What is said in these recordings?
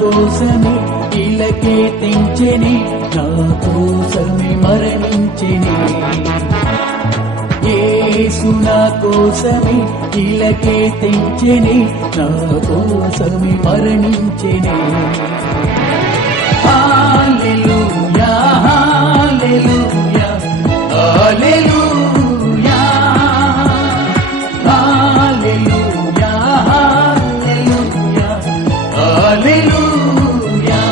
కోసమే ఇలకే తెంచెని, నా కోసమే మరణించెని. యేసు నా కోసమే ఇలకే తెంచెని, నా కోసమే మరణించెని. హల్లెలూయా హల్లెలూయా హల్లెలూయా హల్లెలూయా హల్లెలూయా హల్లెలూయా.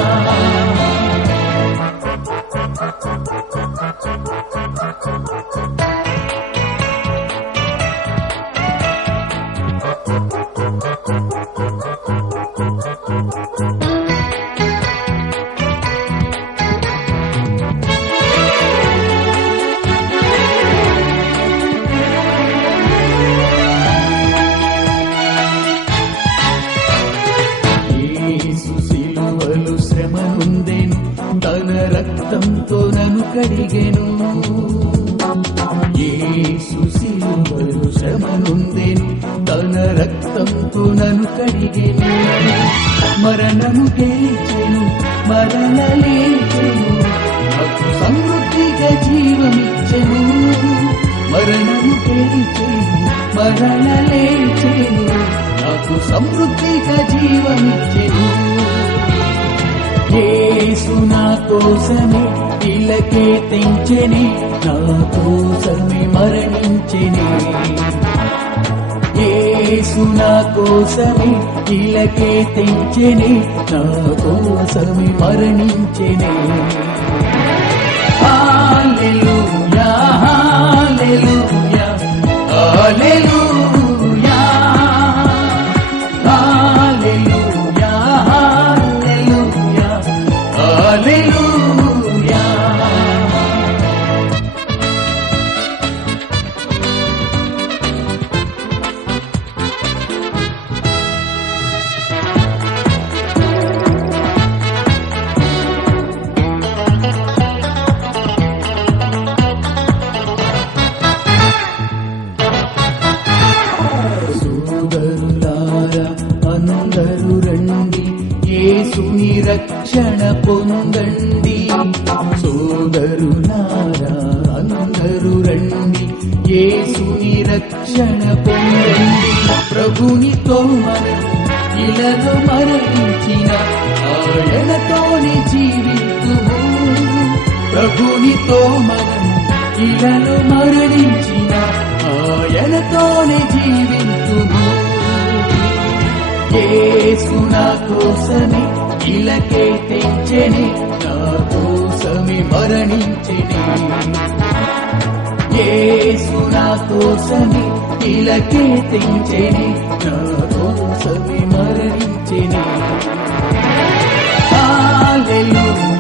యేసు సిలువలు శ్రమ నొందెను, తన రక్తంతో నన్ను కడిగెను. యేసు సిలువలు శ్రమ నొందెను, తన రక్తంతో నన్ను కడిగెను. మరణము గెలిచెను, మరల లేచెను, నాకు సమృద్ధిగా జీవమిచ్చెను. మరణము గెలిచెను, మరల లేచెను, నాకు సమృద్ధిగా జీవమిచ్చెను. యేసు నా కోసమే ఇలకే తెంచెని, నా కోసమే మరణించెని. యేసు నా కోసమే ఇలకే తెంచెని, నా కోసమే మరణించెని. హల్లెలూయా హల్లెలూయా హల్లెలూయా హల్లెలూయా హల్లెలూయా హల్లెలూయా. సోదరులారా అందరూ రండి, యేసుని రక్షణ పొందండి. సోదరులారా అందరూ రండి, యేసుని రక్షణ పొందండి. ప్రభునితో మనము ఇలాగ మరణించిన, ఆయనతోనే జీవితుము. ప్రభునితో మనము ఇలాగ మరణించిన, ఆయనతోనే జీవితుము. యేసు నా కోసమే ఇలకే తెంచెని, నా కోసమే మరణించెని. యేసు నా కోసమే ఇలకే తెంచెని, నా కోసమే మరణించెని. హల్లెలూయా